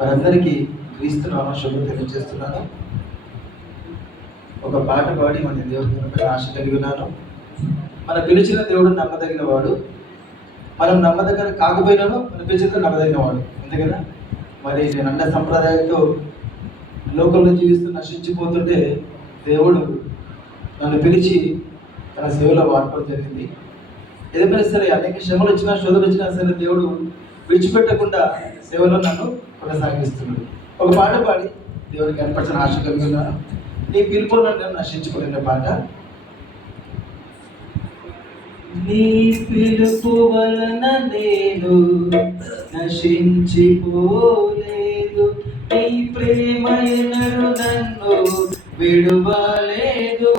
వారందరికీ క్రీస్తు నామ శుభం తెలియజేస్తున్నాను. ఒక పాట పాడి మన దేవుడి ఆశ కలిగి ఉన్నాను. మన పిలిచిన దేవుడు నమ్మదగిన వాడు, మనం నమ్మదగిన కాకపోయినాను మన పిలిచిన నమ్మదగిన వాడు, అంతే కదా. మరి నేను అన్న సంప్రదాయంతో లోకంలో జీవిస్తూ నశించిపోతుంటే దేవుడు నన్ను పిలిచి తన సేవలో వాడుకోవడం జరిగింది. ఏదైనా సరే అనేక శ్రమలు వచ్చినా శోధనలు వచ్చినా సరే దేవుడు విడిచిపెట్టకుండా సేవలో నన్ను కొనసాగిస్తున్నాడు. ఒక పాట పాడి దేవుడికి కనపరచిన ఆశ కలిగి ఉన్నాను. నీ పిలుపులో నన్ను నశించుకోలేని పాట. నీ పిలుపు వలన నేను నశించిపోలేదు, నీ ప్రేమ ఎన్నడు నన్ను విడువలేదు,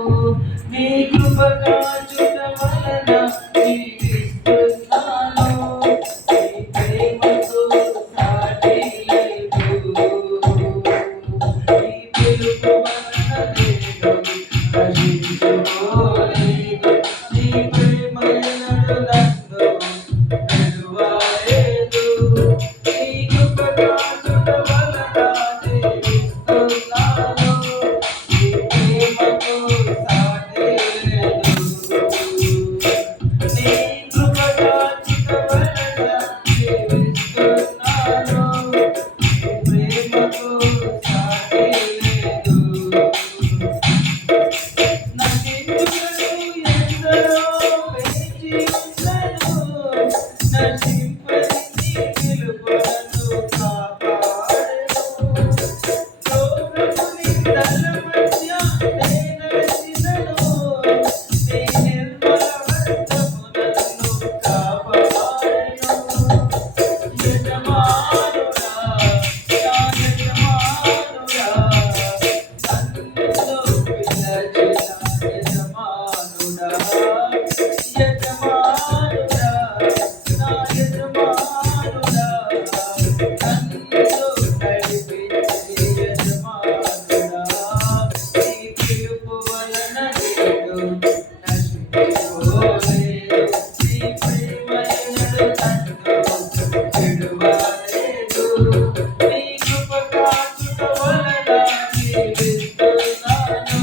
నీ కృప కాచుట వలన జీవిస్తున్నాను, నీ ప్రేమతో సాటి లేదు, నీ పిలుపు వలన నేను నశించిపోలేదు, నీ ప్రేమ ఎన్నడు నన్ను విడువలేదు, నీ కృప కాచుట వలన జీవిస్తున్నాను, నీ ప్రేమతో సాటి లేదు, నీ కృప కాచుట వలన జీవిస్తున్నాను, నీ ప్రేమతో సాటి లేదు. నశించుటకు ఎందరో వేచి ఉన్నను, నశింపని నీ పిలుపు నన్ను కాపాడెను, లోకపు నిందల మధ్య నేను వెతికెను, నీ నిర్మల హస్తము నన్ను కాపాడెను. యజమానుడా, నా యజమానుడా, నన్ను పిలిచిన యజమానుడా, యజమానుడా, నా యజమానుడా, నన్ను నడిపించే యజమానుడా, నీ పిలుపు వలన నేను నశించిపోలేదు, నీ ప్రేమ ఎన్నడు నన్ను విడువలేదు, నీ కృప కాచుట వలన జీవిస్తున్నాను,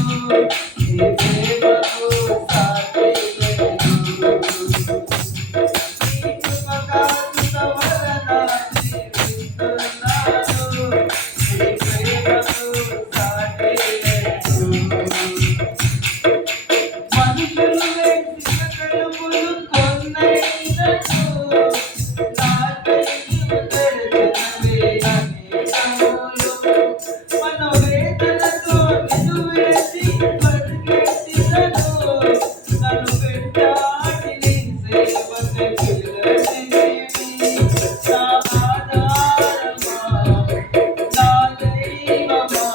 నీ ప్రేమకు సాటి లేదు, నీ కృప కాచుట వలన జీవిస్తున్నాను, నీ ప్రేమకు సాటి లేదు. మనుషులు వేసిన తలుపులు కొన్నైనను, నాకై నీవు తెరచినవే అనేకములు, మనోవేదనతో నిన్ను విడిచి పరిగెత్తినను, నన్ను వెంటాడి నీ సేవకు పిలిచితివి, నా ఆధారమా, నా దైవమా,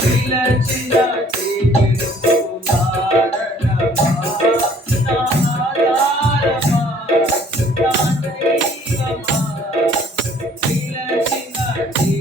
పిలిచిన నీ పిలుపు కారణమా, నా ఆధారమా, నా దైవమా, పిలిచిన నీ